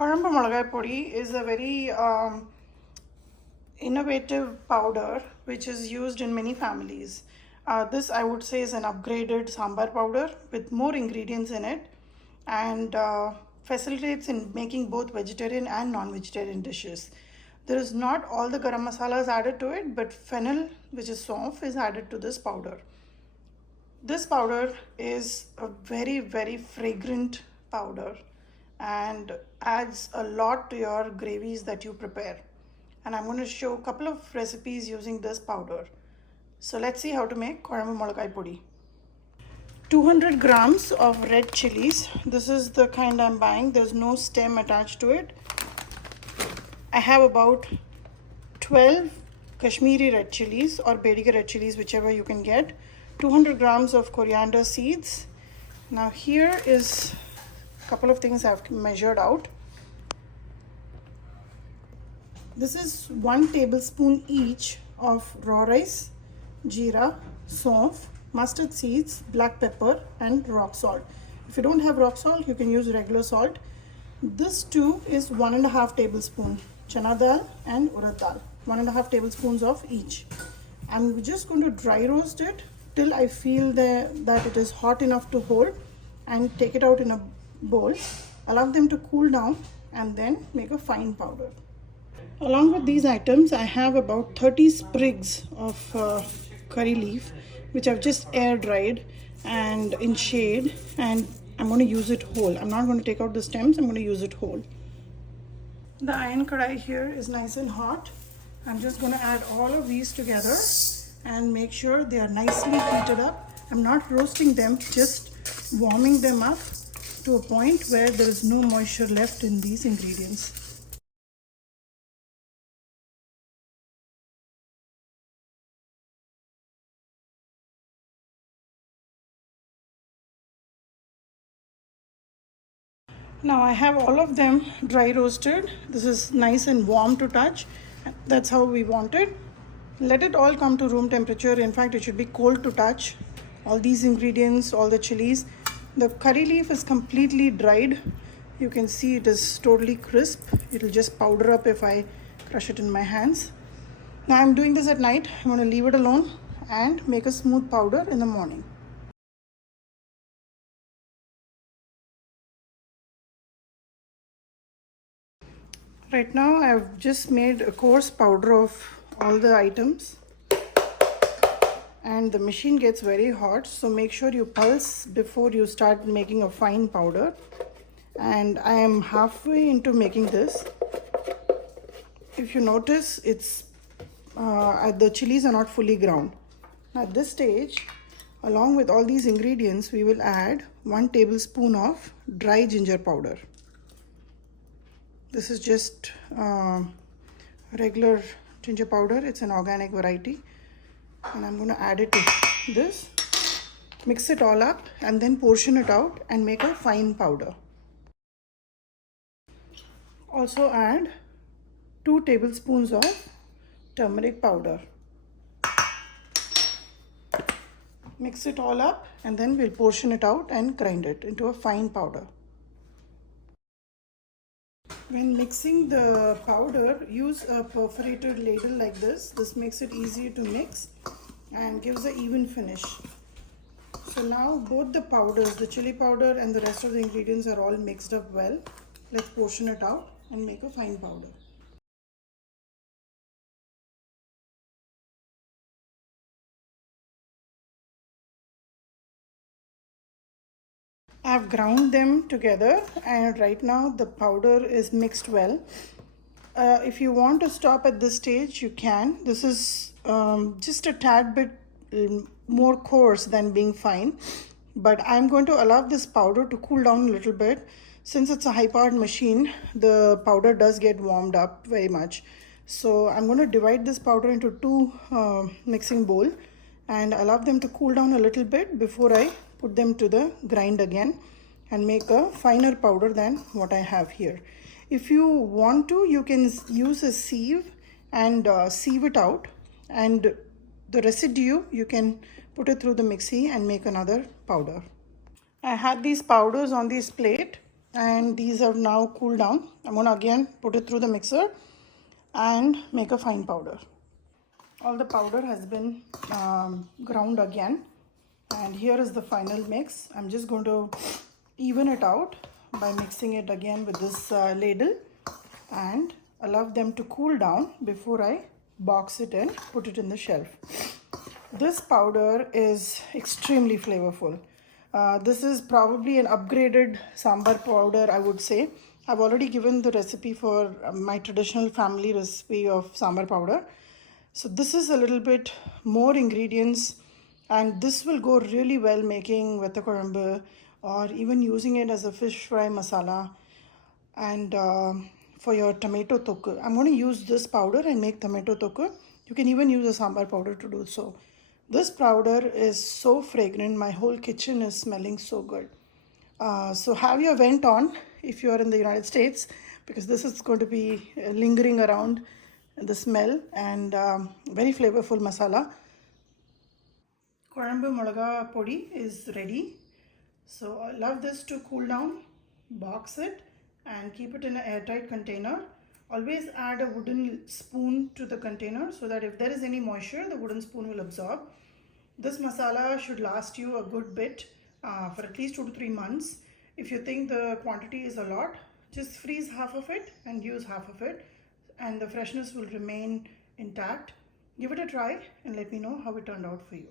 Kozhambu Molagai Podi is a very innovative powder which is used in many families. This I would say is an upgraded sambar powder with more ingredients in it and facilitates in making both vegetarian and non-vegetarian dishes. There is not all the garam masalas added to it, but fennel, which is soft, is added to this powder. This powder is a very fragrant powder and adds a lot to your gravies that you prepare. And I'm going to show a couple of recipes using this powder. So let's see how to make Kozhambu Molagai Podi. 200 grams of red chillies. This is the kind I'm buying. There's no stem attached to it. I have about 12 Kashmiri red chillies or Bediga red chillies, whichever you can get. 200 grams of coriander seeds. Now here is a couple of things I've measured out. This is 1 tablespoon each of raw rice, jeera, saunf, mustard seeds, black pepper and rock salt. If you don't have rock salt, you can use regular salt. This too is 1.5 tablespoon chana dal and urad dal, 1.5 tablespoons of each. I'm just going to dry roast it till I feel that it is hot enough to hold, and take it out in a bowl, allow them to cool down and then make a fine powder. Along with these items, I have about 30 sprigs of curry leaf which I've just air dried and in shade, and I'm going to use it whole. I'm not going to take out the stems, I'm going to use it whole. The iron kadai here is nice and hot. I'm just going to add all of these together and make sure they are nicely heated up. I'm not roasting them, just warming them up to a point where there is no moisture left in these ingredients. Now I have all of them dry roasted. This is nice and warm to touch. That's how we want it. Let it all come to room temperature. In fact, it should be cold to touch. All these ingredients, all the chilies. The curry leaf is completely dried. You can see it is totally crisp. It will just powder up if I crush it in my hands. Now I'm doing this at night. I'm going to leave it alone and make a smooth powder in the morning. Right now I've just made a coarse powder of all the items, and the machine gets very hot, so make sure you pulse before you start making a fine powder. And I am halfway into making this. If you notice, it's the chilies are not fully ground. Now at this stage, along with all these ingredients, we will add 1 tablespoon of dry ginger powder. This is just regular ginger powder. It's an organic variety, and I'm going to add it to this, mix it all up and then portion it out and make a fine powder. Also add 2 tablespoons of turmeric powder. Mix it all up and then we'll portion it out and grind it into a fine powder. When mixing the powder, use a perforated ladle like this. This makes it easier to mix and gives an even finish. So now both the powders, the chili powder and the rest of the ingredients, are all mixed up well. Let's portion it out and make a fine powder. I have ground them together and right now the powder is mixed well. If you want to stop at this stage, you can. This is just a tad bit more coarse than being fine, but I'm going to allow this powder to cool down a little bit. Since it's a high-powered machine, the powder does get warmed up very much. So I'm going to divide this powder into 2 mixing bowls and allow them to cool down a little bit before I put them to the grind again and make a finer powder than what I have here. If you want to, you can use a sieve and sieve it out, and the residue you can put it through the mixie and make another powder. I had these powders on this plate and these have now cooled down. I'm going to again put it through the mixer and make a fine powder. All the powder has been ground again, and here is the final mix. I'm just going to even it out by mixing it again with this ladle and allow them to cool down before I box it and put it in the shelf. This powder is extremely flavorful. This is probably an upgraded sambar powder, I would say. I've already given the recipe for my traditional family recipe of sambar powder. So this is a little bit more ingredients, and this will go really well making vetta Kozhambu or even using it as a fish fry masala. And for your tomato tokku, I'm going to use this powder and make tomato tokku. You can even use a sambar powder to do so. This powder is so fragrant, my whole kitchen is smelling so good. So have your vent on if you are in the United States, because this is going to be lingering around the smell, and very flavorful masala. Kozhambu Molagai Podi is ready. So allow this to cool down, box it and keep it in an airtight container. Always add a wooden spoon to the container so that if there is any moisture, the wooden spoon will absorb. This masala should last you a good bit for at least 2 to 3 months. If you think the quantity is a lot, just freeze half of it and use half of it, and the freshness will remain intact. Give it a try and let me know how it turned out for you.